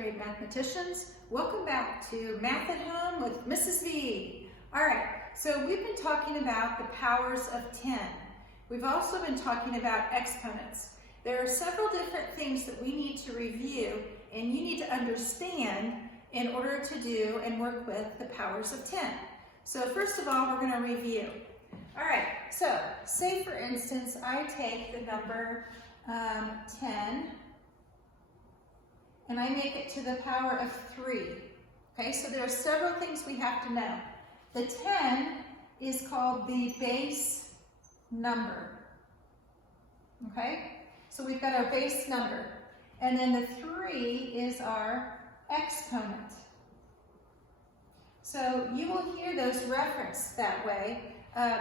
grade mathematicians. Welcome back to Math at Home with Mrs. V. All right, so we've been talking about the powers of 10. We've also been talking about exponents. There are several different things that we need to review and you need to understand in order to do and work with the powers of 10. So first of all, we're going to review. All right, so say for instance, I take the number 10 and I make it to the power of 3. Okay, so there are several things we have to know. The 10 is called the base number. Okay, so we've got our base number. And then the 3 is our exponent. So you will hear those referenced that way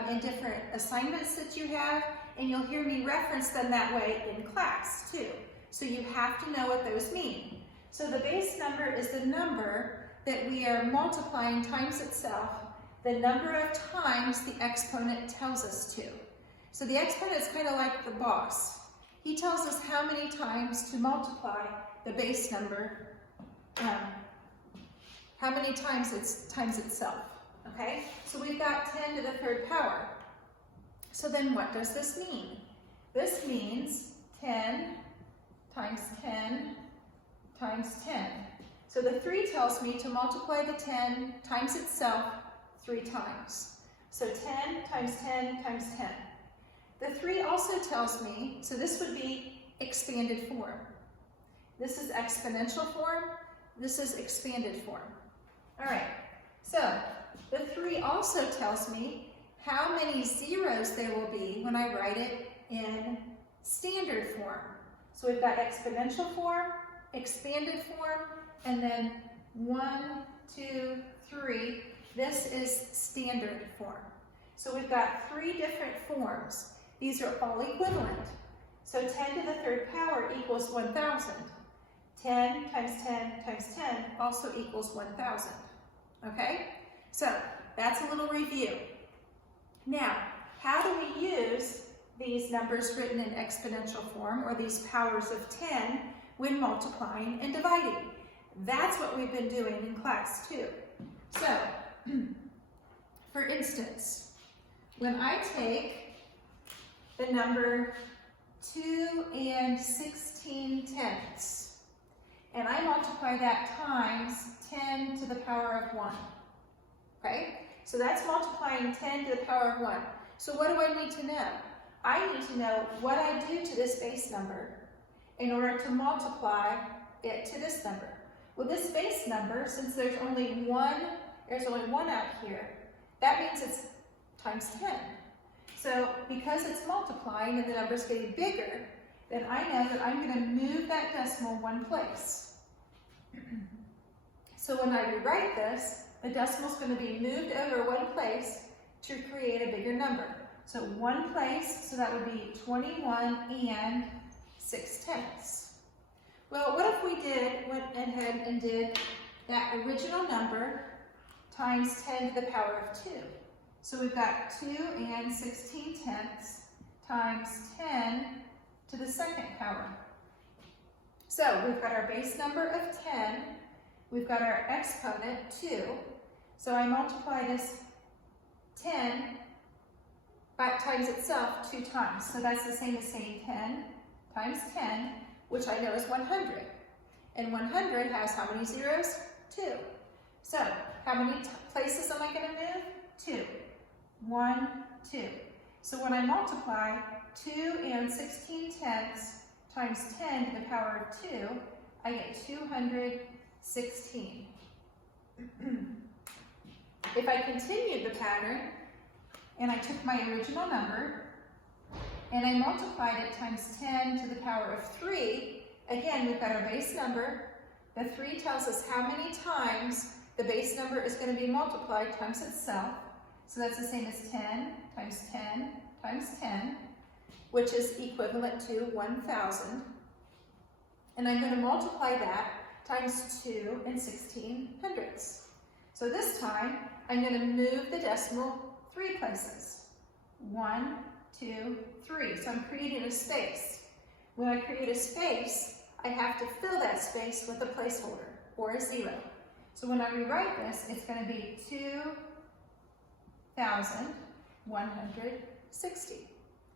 in different assignments that you have, and you'll hear me reference them that way in class too. So you have to know what those mean. So the base number is the number that we are multiplying times itself, the number of times the exponent tells us to. So the exponent is kind of like the boss. He tells us how many times to multiply the base number, how many times it's times itself. Okay, so we've got 10 to the third power. So then what does this mean? This means 10 times 10 times 10. So the 3 tells me to multiply the 10 times itself 3 times. So 10 times 10 times 10. The 3 also tells me, so this would be expanded form. This is exponential form. This is expanded form. All right, so the 3 also tells me how many zeros there will be when I write it in standard form. So we've got exponential form, expanded form, and then 1, 2, 3. This is standard form. So we've got 3 different forms. These are all equivalent. So 10 to the third power equals 1,000. 10 times 10 times 10 also equals 1,000. Okay? So that's a little review. Now, how do we use these numbers written in exponential form, or these powers of 10, when multiplying and dividing? That's what we've been doing in class too. So, for instance, when I take the number 2 and 16/10 and I multiply that times 10 to the power of 1, okay? So that's multiplying 10 to the power of 1. So what do I need to know? I need to know what I do to this base number in order to multiply it to this number. Well, this base number, since there's only one out here, that means it's times 10. So because it's multiplying and the number's getting bigger, then I know that I'm going to move that decimal one place. So when I rewrite this, the decimal's going to be moved over one place to create a bigger number. So one place, so that would be 21 and 6/10. Well, what if we went ahead and did that original number times 10 to the power of 2? So we've got 2 and 16/10 times 10 to the second power. So we've got our base number of 10, we've got our exponent 2, so I multiply this 10 times itself 2 times. So that's the same as saying 10 times 10, which I know is 100. And 100 has how many zeros? 2. So how many places am I going to move? 2. 1, 2. So when I multiply 2 and 16/10 times 10 to the power of 2, I get 216. If I continued the pattern, and I took my original number, and I multiplied it times 10 to the power of 3, again, we've got our base number. The 3 tells us how many times the base number is going to be multiplied times itself. So that's the same as 10 times 10 times 10, which is equivalent to 1,000. And I'm going to multiply that times 2 and 16/100. So this time, I'm going to move the decimal 3 places. 1, 2, 3. So I'm creating a space. When I create a space, I have to fill that space with a placeholder. or a 0. So when I rewrite this, it's going to be 2,160.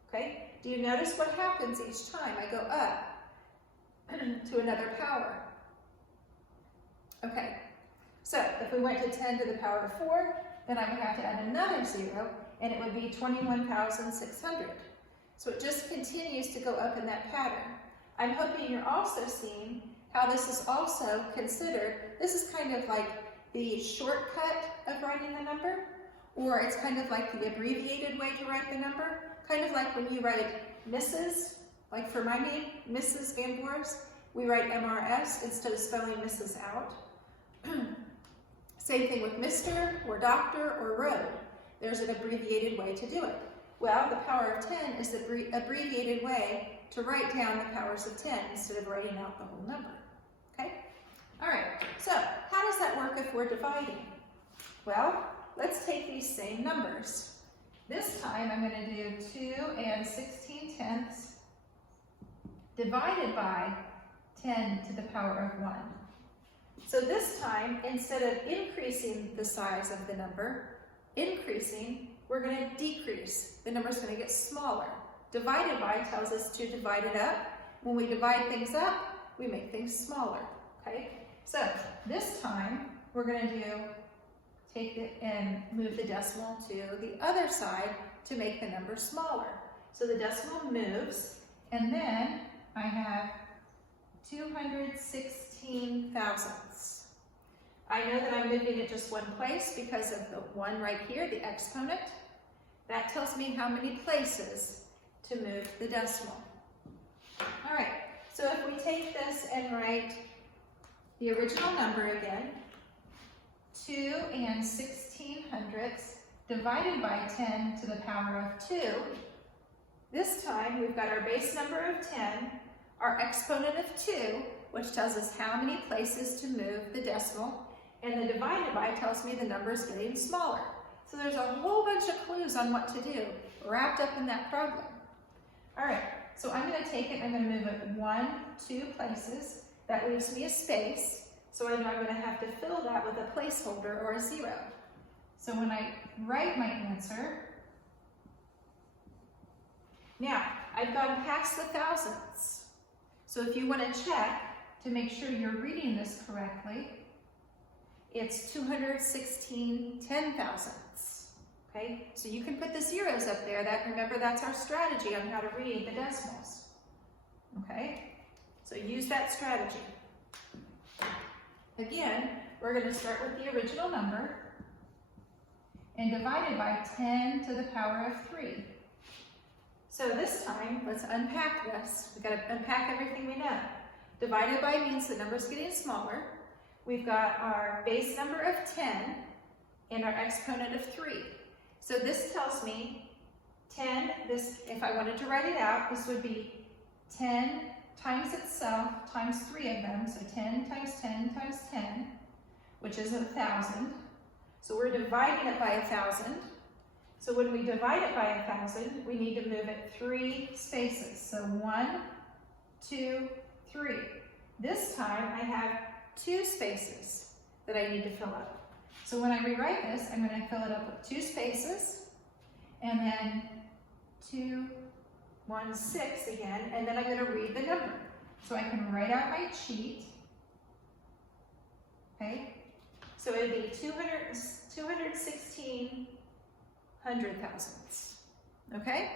Okay? Do you notice what happens each time I go up to another power? Okay, so if we went to 10 to the power of 4, then I would have to add another 0, and it would be 21,600. So it just continues to go up in that pattern. I'm hoping you're also seeing how this is also considered. This is kind of like the shortcut of writing the number, or it's kind of like the abbreviated way to write the number. Kind of like when you write Mrs., like for my name, Mrs. Van Boers, we write MRS instead of spelling Mrs. out. Same thing with Mr. or Doctor or Road. There's an abbreviated way to do it. Well, the power of 10 is the abbreviated way to write down the powers of 10 instead of writing out the whole number. Okay? All right, so how does that work if we're dividing? Well, let's take these same numbers. This time I'm going to do 2 16/10 divided by 10 to the power of 1. So this time, instead of increasing the size of the number, we're going to decrease. The number's going to get smaller. Divided by tells us to divide it up. When we divide things up, we make things smaller. Okay? So this time, we're going to take it and move the decimal to the other side to make the number smaller. So the decimal moves, and then I have 216 thousandths. I know that I'm moving it just one place because of the 1 right here, the exponent. That tells me how many places to move the decimal. All right, so if we take this and write the original number again, 2 1600ths divided by 10 to the power of 2. This time we've got our base number of 10, our exponent of 2, which tells us how many places to move the decimal, and the divided by tells me the number is getting smaller. So there's a whole bunch of clues on what to do wrapped up in that problem. All right, so I'm going to take it, I'm going to move it 1, 2 places. That leaves me a space, so I know I'm going to have to fill that with a placeholder or a 0. So when I write my answer, now I've gone past the thousandths. So if you want to check to make sure you're reading this correctly, it's 216 10,000ths. Okay, so you can put the zeros up there. Remember, that's our strategy on how to read the decimals. Okay, so use that strategy. Again, we're going to start with the original number and divide it by 10 to the power of 3. So this time, let's unpack this. We've got to unpack everything we know. Divided by means the number's getting smaller. We've got our base number of 10 and our exponent of 3. So this tells me 10, if I wanted to write it out, this would be 10 times itself times 3 of them. So 10 times 10 times 10, which is 1,000. So we're dividing it by 1,000. So when we divide it by 1,000, we need to move it 3 spaces. So 1, 2, 3. This time I have 2 spaces that I need to fill up. So when I rewrite this, I'm going to fill it up with 2 spaces, and then 2, 1, 6 again, and then I'm going to read the number. So I can write out my sheet. Okay? So it would be 216 hundred-thousandths. Okay?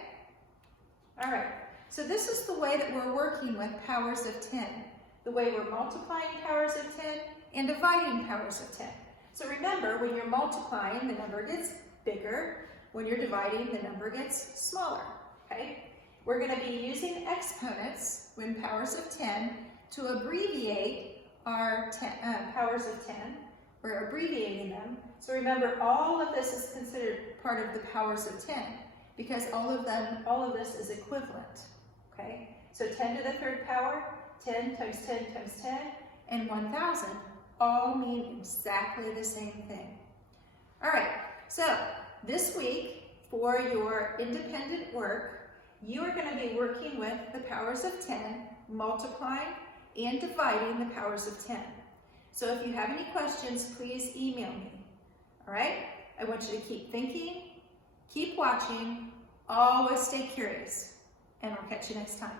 All right. So this is the way that we're working with powers of 10. The way we're multiplying powers of 10 and dividing powers of 10. So remember, when you're multiplying, the number gets bigger. When you're dividing, the number gets smaller. Okay? We're going to be using exponents when powers of 10 to abbreviate our powers of 10. We're abbreviating them. So remember, all of this is considered part of the powers of 10 because all of this is equivalent. Okay? So 10 to the 3rd power, 10 times 10 times 10, and 1,000 all mean exactly the same thing. All right, so this week for your independent work, you are going to be working with the powers of 10, multiplying and dividing the powers of 10. So if you have any questions, please email me. All right? I want you to keep thinking, keep watching, always stay curious, and I'll catch you next time.